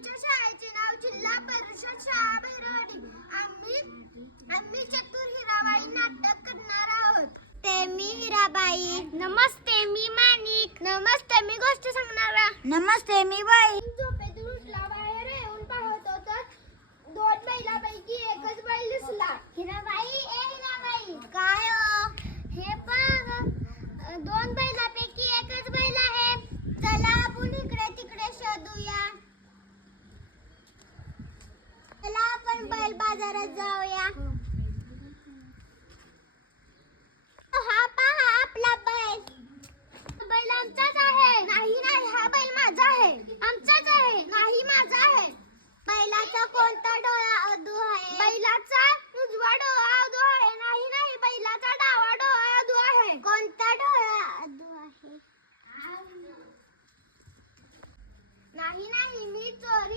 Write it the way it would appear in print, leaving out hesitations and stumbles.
आमच्या शाळेचे नाव जिल्हा परिषद शाळा भैरवाडी. आम्ही चतुर हिराबाई नाटक करणार आहोत. ते मी हिराबाई. नमस्ते मी माणिक. नमस्ते मी गोष्ट सांगणारा. नमस्ते मी बाई. झोपेतून उठला, बाहेर येऊन पाहतो तर दोन बैलापैकी एकच बैल दिसला. हिराबाई काय हो? हे बघ, दोन बैलापैकी एकच बैल आहे. चला आपण इकडे तिकडे शोधूया. चला आपण बैल बाजारात जाऊया. हा पहा आपला बैल. बैल आमचाच आहे. नाही हा बैल माझा आहे. आमचाच आहे. नाही माझा आहे. बैलाचा कोणता डोळा अधू आहे? बैलाचा उजवा डोळा अधू आहे. नाही बैलाचा डावा डोळा अधू आहे. कोणता डोळा अधू आहे? नाही मी चोर